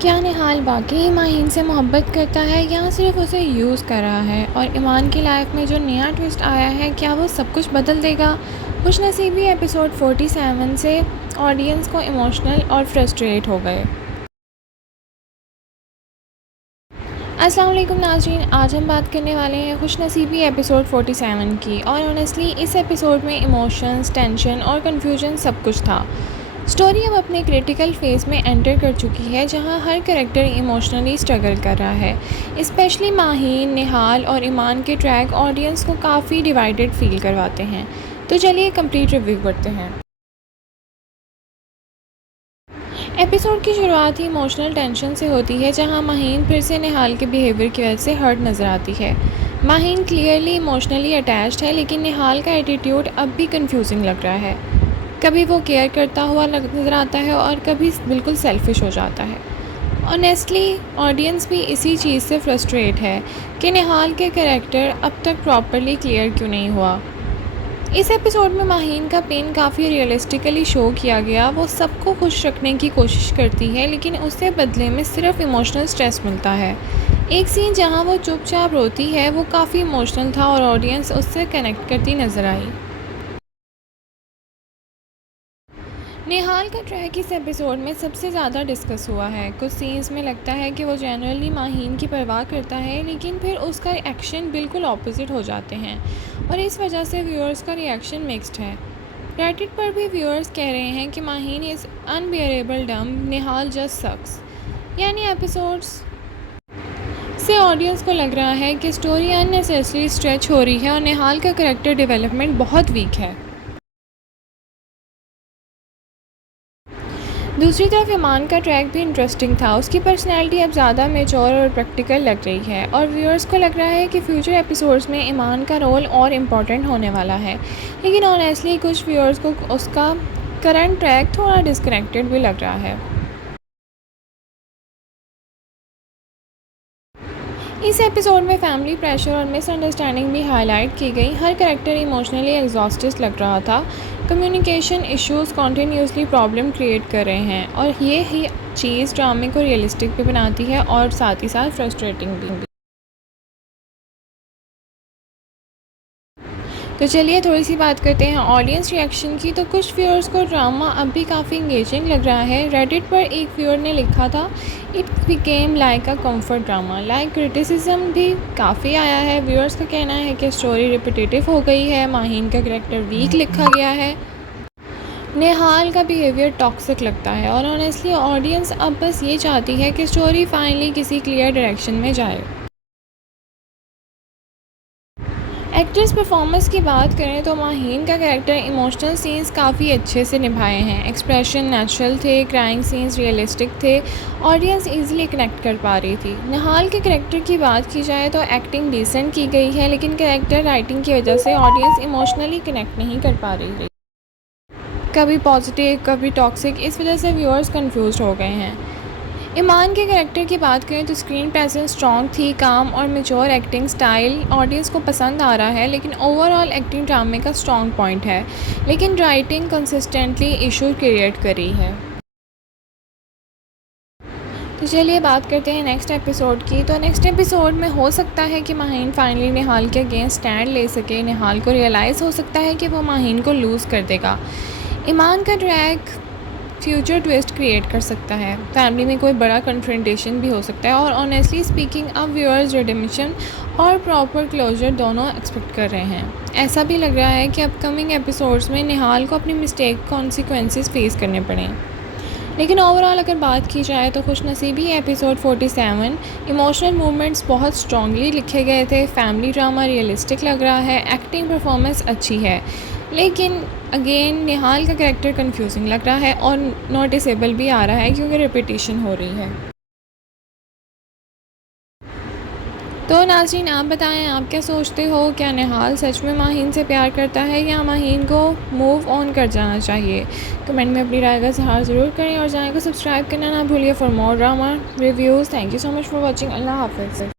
क्या निहाल वाक़ई माहीन से मोहब्बत करता है या सिर्फ़ उसे यूज़ कर रहा है? और ईमान की लाइफ़ में जो नया ट्विस्ट आया है, क्या वो सब कुछ बदल देगा? खुशनसीबी एपिसोड 47 से ऑडियंस को इमोशनल और फ्रस्ट्रेट हो गए। अस्सलाम वालेकुम नाज़रीन, आज हम बात करने वाले हैं खुशनसीबी एपिसोड 47 की। और ऑनेस्टली इस एपिसोड में इमोशंस, टेंशन और कन्फ्यूजन सब कुछ था। स्टोरी अब अपने क्रिटिकल फेज़ में एंटर कर चुकी है, जहां हर कैरेक्टर इमोशनली स्ट्रगल कर रहा है। स्पेशली माहीन, निहाल और ईमान के ट्रैक ऑडियंस को काफ़ी डिवाइडेड फील करवाते हैं। तो चलिए कंप्लीट रिव्यू करते हैं। एपिसोड की शुरुआत ही इमोशनल टेंशन से होती है, जहां माहीन फिर से निहाल के बिहेवियर की वजह से हर्ट नज़र आती है। माहीन क्लियरली इमोशनली अटैच्ड है, लेकिन निहाल का एटीट्यूड अब भी कंफ्यूजिंग लग रहा है। कभी वो केयर करता हुआ नज़र आता है और कभी बिल्कुल सेल्फिश हो जाता है। ऑनेस्टली ऑडियंस भी इसी चीज़ से फ्रस्ट्रेट है कि निहाल के कैरेक्टर अब तक प्रॉपरली क्लियर क्यों नहीं हुआ। इस एपिसोड में माहीन का पेन काफ़ी रियलिस्टिकली शो किया गया। वो सबको खुश रखने की कोशिश करती है, लेकिन उससे बदले में सिर्फ इमोशनल स्ट्रेस मिलता है। एक सीन जहां वो चुपचाप रोती है, वो काफ़ी इमोशनल था और ऑडियंस उससे कनेक्ट करती नज़र आई। निहाल का ट्रैक इस एपिसोड में सबसे ज़्यादा डिस्कस हुआ है। कुछ सीन्स में लगता है कि वो जनरली माहीन की परवाह करता है, लेकिन फिर उसका एक्शन बिल्कुल ऑपोजिट हो जाते हैं और इस वजह से व्यूअर्स का रिएक्शन मिक्स्ड है। रेडिट पर भी व्यूअर्स कह रहे हैं कि माहीन इज़ अनबियरेबल डम, निहाल जस्ट सक्स। यानी एपिसोड्स से ऑडियंस को लग रहा है कि स्टोरी अननेसेसरी स्ट्रेच हो रही है और निहाल का करेक्टर डेवलपमेंट बहुत वीक है। दूसरी तरफ ईमान का ट्रैक भी इंटरेस्टिंग था। उसकी पर्सनैलिटी अब ज़्यादा मेच्योर और प्रैक्टिकल लग रही है और व्यूअर्स को लग रहा है कि फ्यूचर एपिसोड्स में ईमान का रोल और इम्पॉर्टेंट होने वाला है। लेकिन ऑनेस्टली कुछ व्यूअर्स को उसका करंट ट्रैक थोड़ा डिस्कनेक्टेड भी लग रहा है। इस एपिसोड में फैमिली प्रेशर और मिसअंडरस्टैंडिंग भी हाईलाइट की गई। हर करेक्टर इमोशनली एग्जॉस्टेड लग रहा था। Communication issues continuously problem create कर रहे हैं और ये ही चीज़ ड्रामे को रियलिस्टिक भी बनाती है और साथ ही साथ फ्रस्ट्रेटिंग भी। तो चलिए थोड़ी सी बात करते हैं ऑडियंस रिएक्शन की। तो कुछ व्यूअर्स को ड्रामा अब भी काफ़ी इंगेजिंग लग रहा है। रेडिट पर एक व्यूअर ने लिखा था, it became like a comfort drama. Like criticism भी काफ़ी आया है। व्यूअर्स का कहना है कि स्टोरी रिपीटेटिव हो गई है, माहीन का करेक्टर वीक लिखा गया है, नेहाल का बिहेवियर टॉक्सिक लगता है और ऑनेस्टली ऑडियंस अब बस ये चाहती है कि स्टोरी फाइनली किसी क्लियर डायरेक्शन में जाए। एक्ट्रेस परफॉर्मेंस की बात करें तो माहीन का कैरेक्टर इमोशनल सीन्स काफ़ी अच्छे से निभाए हैं। एक्सप्रेशन नेचुरल थे, क्राइंग सीन्स रियलिस्टिक थे, ऑडियंस इजीली कनेक्ट कर पा रही थी। निहाल के कैरेक्टर की बात की जाए तो एक्टिंग डिसेंट की गई है, लेकिन कैरेक्टर राइटिंग की वजह से ऑडियंस इमोशनली कनेक्ट नहीं कर पा रही थी। कभी पॉजिटिव कभी टॉक्सिक, इस वजह से व्यूअर्स कंफ्यूज हो गए हैं। ईमान के कैरेक्टर की बात करें तो स्क्रीन प्रेजेंस स्ट्रॉन्ग थी, काम और मेच्योर एक्टिंग स्टाइल ऑडियंस को पसंद आ रहा है, लेकिन ओवरऑल एक्टिंग ड्रामे का स्ट्रॉन्ग पॉइंट है। लेकिन राइटिंग कंसिस्टेंटली इशू क्रिएट करी है। तो चलिए बात करते हैं नेक्स्ट एपिसोड की। तो नेक्स्ट एपिसोड में हो सकता है कि माहीन फाइनली निहाल के अगेंस्ट स्टैंड ले सके। निहाल को रियलाइज़ हो सकता है कि वो माहीन को लूज़ कर देगा। ईमान का ट्रैक फ्यूचर ट्विस्ट क्रिएट कर सकता है। फैमिली में कोई बड़ा कन्फ्रंटेशन भी हो सकता है और ऑनेस्टली स्पीकिंग अब व्यूअर्स रिडेम्पशन और प्रॉपर क्लोजर दोनों एक्सपेक्ट कर रहे हैं। ऐसा भी लग रहा है कि अपकमिंग एपिसोड्स में निहाल को अपनी मिस्टेक कॉन्सिक्वेंसेस फेस करने पड़े। लेकिन ओवरऑल अगर बात की जाए तो खुशनसीबी एपिसोड 47 इमोशनल मूवमेंट्स बहुत स्ट्रॉन्गली लिखे गए थे। फैमिली ड्रामा रियलिस्टिक लग रहा है, एक्टिंग परफॉर्मेंस अच्छी है, लेकिन अगेन निहाल का कैरेक्टर कंफ्यूजिंग लग रहा है और नोटिसेबल भी आ रहा है क्योंकि रिपीटिशन हो रही है। तो नाज़रीन आप बताएं, आप क्या सोचते हो? क्या निहाल सच में माहीन से प्यार करता है या माहीन को मूव ऑन कर जाना चाहिए? कमेंट में अपनी राय का इज़हार ज़रूर करें और चैनल को सब्सक्राइब करना ना भूलिए for more drama reviews. Thank you so much for watching. अल्लाह हाफ़िज़।